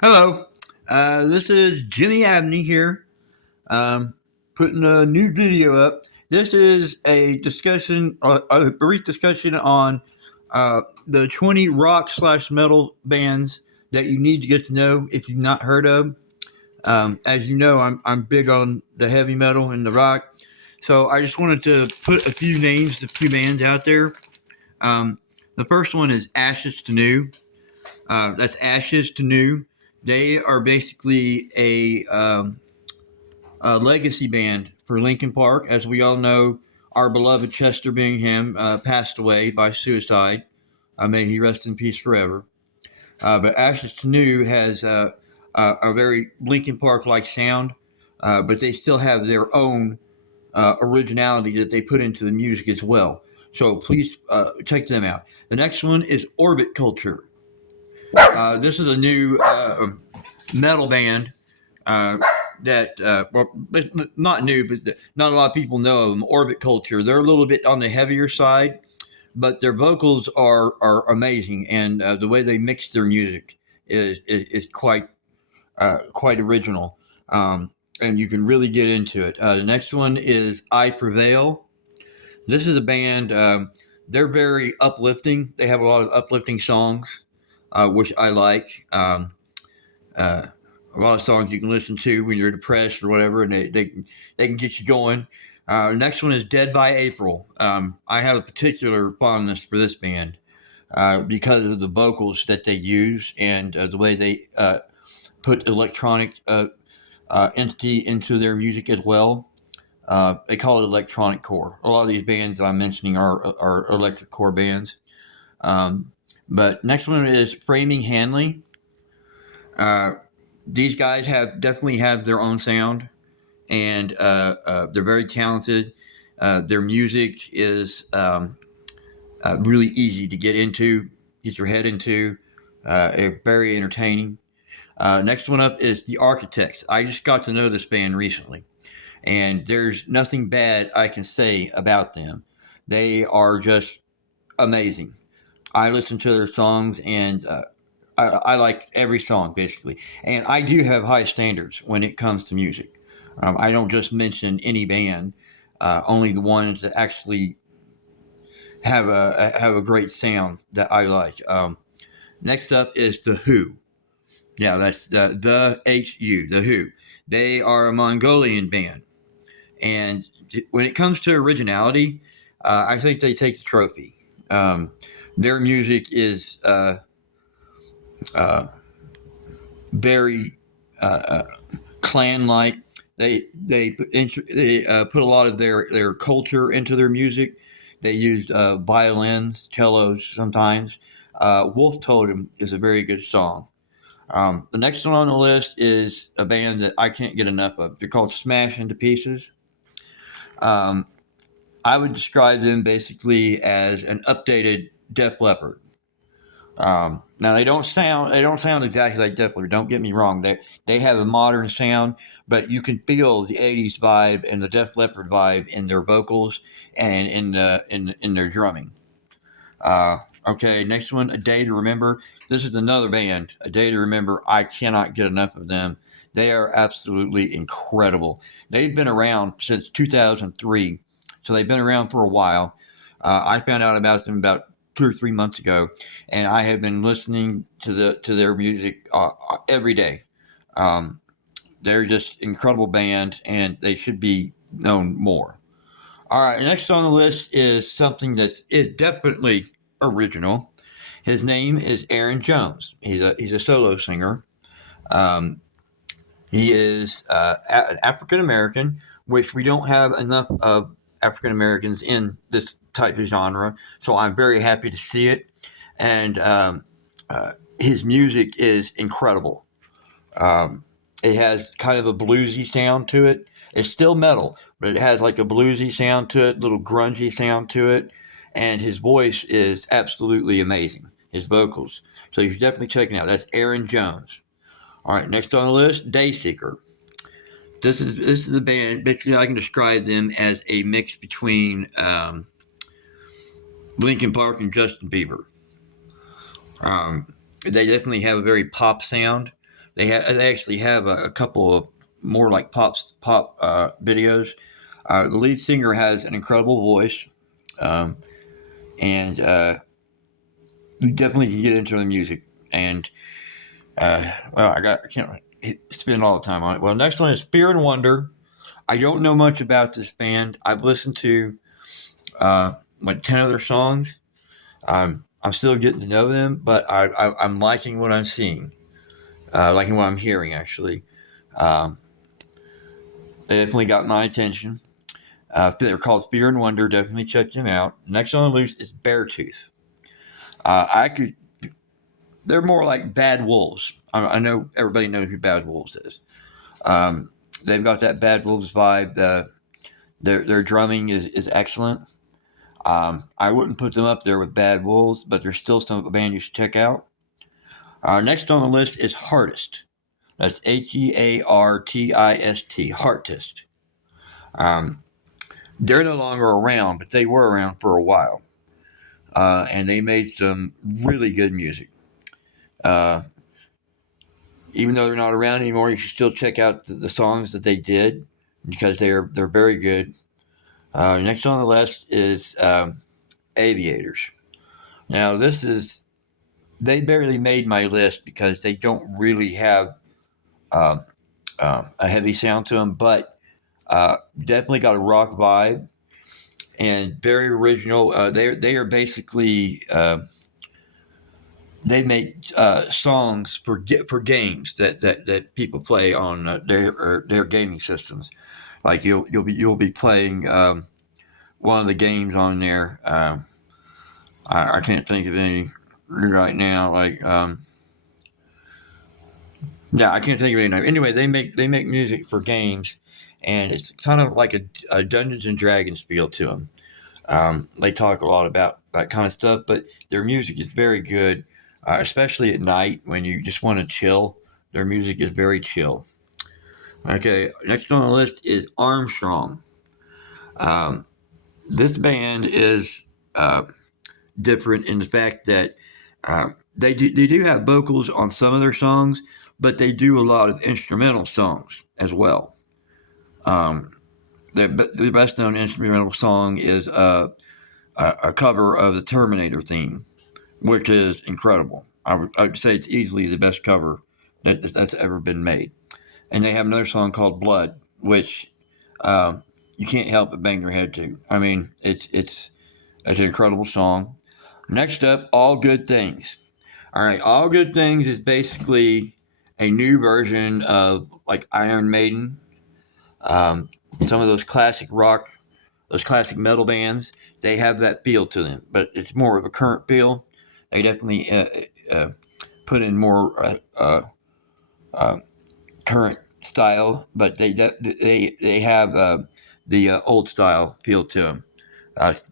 Hello, this is Jimmy Abney here, um, putting a new video up. This is a discussion, a brief discussion on the 20 rock slash metal bands that you need to get to know if you've not heard of. As you know, I'm big on the heavy metal and the rock, so I just wanted to put a few names, a few bands out there. Um, the first one is Ashes to New. That's Ashes to New. They are basically a legacy band for Linkin Park. As we all know, our beloved Chester Bingham passed away by suicide. May he rest in peace forever. But Ashes to New has a very Linkin Park like sound, but they still have their own originality that they put into the music as well. So please check them out. The next one is Orbit Culture. This is a new metal band uh, that, well, not new, but not a lot of people know of them. Orbit Culture. They're a little bit on the heavier side, but their vocals are amazing, and the way they mix their music is quite original. And you can really get into it. The next one is I Prevail. This is a band. They're very uplifting. They have a lot of uplifting songs, which I like. Uh, a lot of songs you can listen to when you're depressed or whatever, and they can get you going. The next one is Dead by April. I have a particular fondness for this band because of the vocals that they use and the way they put electronic entity into their music as well. They call it electronic core. A lot of these bands that I'm mentioning are electric core bands. Um, but next one is Framing Hanley. Uh, these guys have definitely have their own sound, and they're very talented. Their music is really easy to get into, get your head into. Very entertaining. Next one up is The Architects. I just got to know this band recently, and there's nothing bad I can say about them. They are just amazing. I listen to their songs, and I like every song basically, and I do have high standards when it comes to music. I don't just mention any band, only the ones that actually have a great sound that I like. Next up is the Who. Yeah, that's the HU, the Who. They are a Mongolian band, and when it comes to originality, I think they take the trophy. Their music is uh, very clan like. They put a lot of their culture into their music. They used violins, cellos sometimes. Wolf Totem is a very good song. The next one on the list is a band that I can't get enough of. They're called Smash Into Pieces. Um, I would describe them basically as an updated Def Leppard. Now they don't sound exactly like Def Leppard. Don't get me wrong. They have a modern sound, but you can feel the '80s vibe and the Def Leppard vibe in their vocals and in their drumming. Okay, next one, A Day to Remember. This is another band, A Day to Remember. I cannot get enough of them. They are absolutely incredible. They've been around since 2003, so they've been around for a while. I found out about them about 2 or 3 months ago, and I have been listening to their music every day. Um, they're just incredible band, and they should be known more. All right, next on the list is something that is definitely original. His name is Aaron Jones. He's a solo singer. Um, he is an African American, which we don't have enough of African Americans in this type of genre. So I'm very happy to see it, and his music is incredible. Um, it has kind of a bluesy sound to it. It's still metal, but it has like a bluesy sound to it, little grungy sound to it, and his voice is absolutely amazing. His vocals, so you should definitely check it out. That's Aaron Jones. All right, next on the list, Dayseeker. This is a band. Basically, I can describe them as a mix between Linkin Park and Justin Bieber. They definitely have a very pop sound, They actually have a couple of more like pop videos. The lead singer has an incredible voice, um, and you definitely can get into the music. And well, I can't spend all the time on it. Well, next one is Fear and Wonder. I don't know much about this band. I've listened to like 10 of their songs. I'm still getting to know them, but I'm liking what I'm seeing, liking what I'm hearing actually. Um, they definitely got my attention. They're called Fear and Wonder. Definitely check them out. Next on the list is Beartooth. I could. They're more like Bad Wolves. I know everybody knows who Bad Wolves is. Um, they've got that Bad Wolves vibe. Their drumming is excellent. I wouldn't put them up there with Bad Wolves, but they're still some band you should check out. Next on the list is Heartist. That's Heartist. Heartist. Um, they're no longer around, but they were around for a while, and they made some really good music. Uh, Even though they're not around anymore, you should still check out the songs that they did because they're very good. Next on the list is Aviators. Now this is they barely made my list because they don't really have uh, a heavy sound to them, but definitely got a rock vibe and very original. They are basically they make songs for games that people play on their gaming systems. Like you'll be playing one of the games on there. I can't think of any right now. Yeah, I can't think of any name. Anyway, they make music for games, and it's kind of like a Dungeons and Dragons feel to them. They talk a lot about that kind of stuff, but their music is very good, especially at night when you just want to chill. Their music is very chill. Okay, next on the list is Armstrong. Um, this band is uh, different in the fact that they do have vocals on some of their songs, but they do a lot of instrumental songs as well. Um, the best known instrumental song is a cover of the Terminator theme, which is incredible. I would say it's easily the best cover that's ever been made. And they have another song called Blood, which um, you can't help but bang your head to. I mean, it's an incredible song. Next up, All Good Things. All right, All Good Things is basically a new version of like Iron Maiden, um, some of those classic rock, those classic metal bands. They have that feel to them, but it's more of a current feel. They definitely put in more uh, current style, but they have the old style feel to them.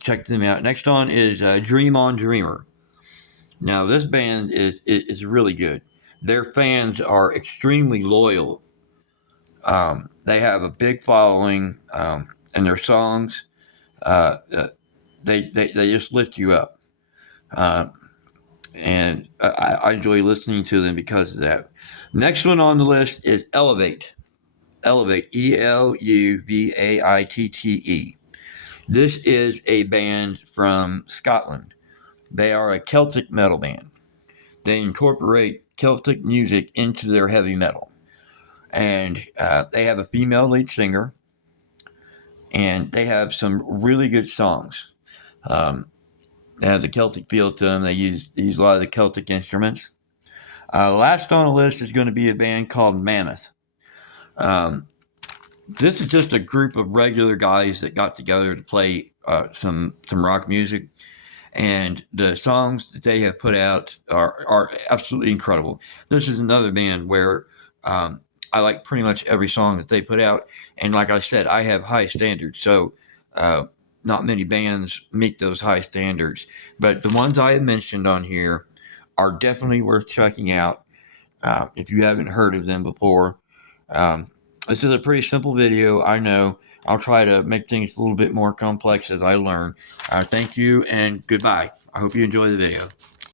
Check them out. Next on is Dream on Dreamer. Now this band is really good. Their fans are extremely loyal. They have a big following, and their songs they just lift you up. Uh, and I enjoy listening to them because of that. Next one on the list is Elevate. Elevate, Eluvaitte. This is a band from Scotland. They are a Celtic metal band. They incorporate Celtic music into their heavy metal. And they have a female lead singer, and they have some really good songs. Um, they have the Celtic feel to them. They use a lot of the Celtic instruments. Last on the list is going to be a band called Mammoth. Um, this is just a group of regular guys that got together to play some rock music, and the songs that they have put out are absolutely incredible. This is another band where um, I like pretty much every song that they put out, and like I said, I have high standards, so uh, not many bands meet those high standards. But the ones I have mentioned on here are definitely worth checking out if you haven't heard of them before. Um, this is a pretty simple video, I know. I'll try to make things a little bit more complex as I learn. Thank you and goodbye. I hope you enjoy the video.